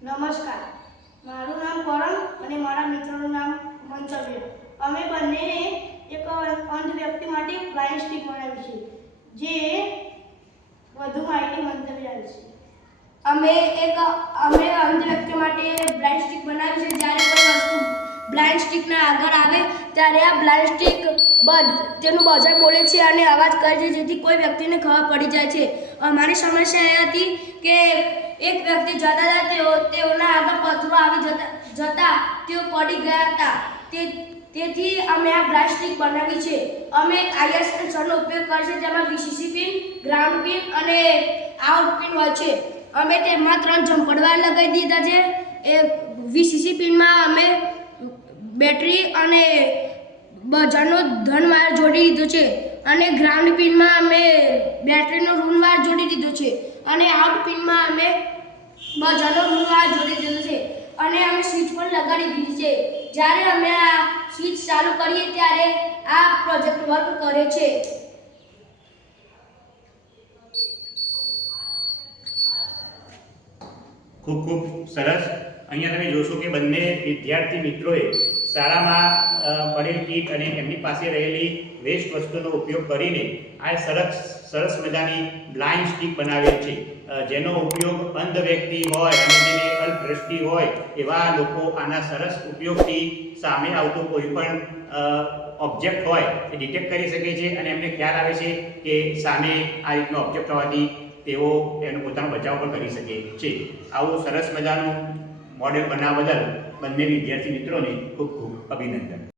નમસ્કાર, મારું નામ કરમ અને મારા મિત્રોનું નામ મંતવ્ય. અમે બંનેએ એક અંધ વ્યક્તિ માટે બ્લાઇન્ડ સ્ટીક બનાવી છે, જે વધુ માહિતી મંતવ્ય આપશે. અમે અંધ વ્યક્તિ માટે બ્લાઇન્ડ સ્ટીક બનાવી છે. જ્યારે કોઈ વસ્તુ બ્લાઇન્ડ સ્ટીકના આગળ આવે ત્યારે આ બ્લાઇન્ડ સ્ટીક તેનું બઝર બોલે છે અને અવાજ કરે છે, જેથી કોઈ વ્યક્તિને ખબર પડી જાય છે. અમારી સમસ્યા એ હતી કે એક વ્યક્તિ જતા હતા, તેઓના આગળ પથ્થરો આવી જતા તેઓ પડી ગયા હતા. તેથી અમે આ બ્લાઇન્ડ સ્ટીક બનાવી છે. અમે IR સેન્સરનો ઉપયોગ કરીએ છીએ, જેમાં VCC પિન, ગ્રાઉન્ડ પિન અને આઉટ પિન હોય છે. અમે તેમાં 3 જમ્પર વાયર લગાવી દીધા છે. VCC પિનમાં અમે બેટરી અને બઝરનો ધન વાયર જોડી દીધો છે અને ગ્રાઉન્ડ પિનમાં અમે બેટરીનો ઋણ વાયર જોડી દીધો છે અને આઉટ પિનમાં અમે બઝરનો ઋણ વાયર જોડી દીધો છે અને અમે સ્વિચ પણ લગાડી દીધી છે. જ્યારે અમે આ સ્વિચ ચાલુ કરીએ ત્યારે આ પ્રોજેક્ટ વર્ક કરે છે. ખૂબ ખૂબ સરસ. અહીંયા તમે જોશો કે બંને વિદ્યાર્થી મિત્રોએ શાળામાં પડેલ કીટ અને એમની પાસે રહેલી વેસ્ટ વસ્તુનો ઉપયોગ કરીને આ સરસ મજાની બ્લાઇન્ડ સ્ટીક બનાવેલ છે, જેનો ઉપયોગ અંધ વ્યક્તિ હોય અને જેને અલ્પદ્રષ્ટિ હોય એવા લોકો આના સરસ ઉપયોગથી સામે આવતો કોઈ પણ ઓબ્જેક્ટ હોય એ ડિટેક્ટ કરી શકે છે અને એમને ખ્યાલ આવે છે કે સામે આ રીતનો ઓબ્જેક્ટ હોવાથી તેઓ એનો પોતાનો બચાવ પણ કરી શકે છે. આવું સરસ મજાનું મોડેલ બનાવવા બદલ બંને વિદ્યાર્થી મિત્રોને ખૂબ ખૂબ અભિનંદન.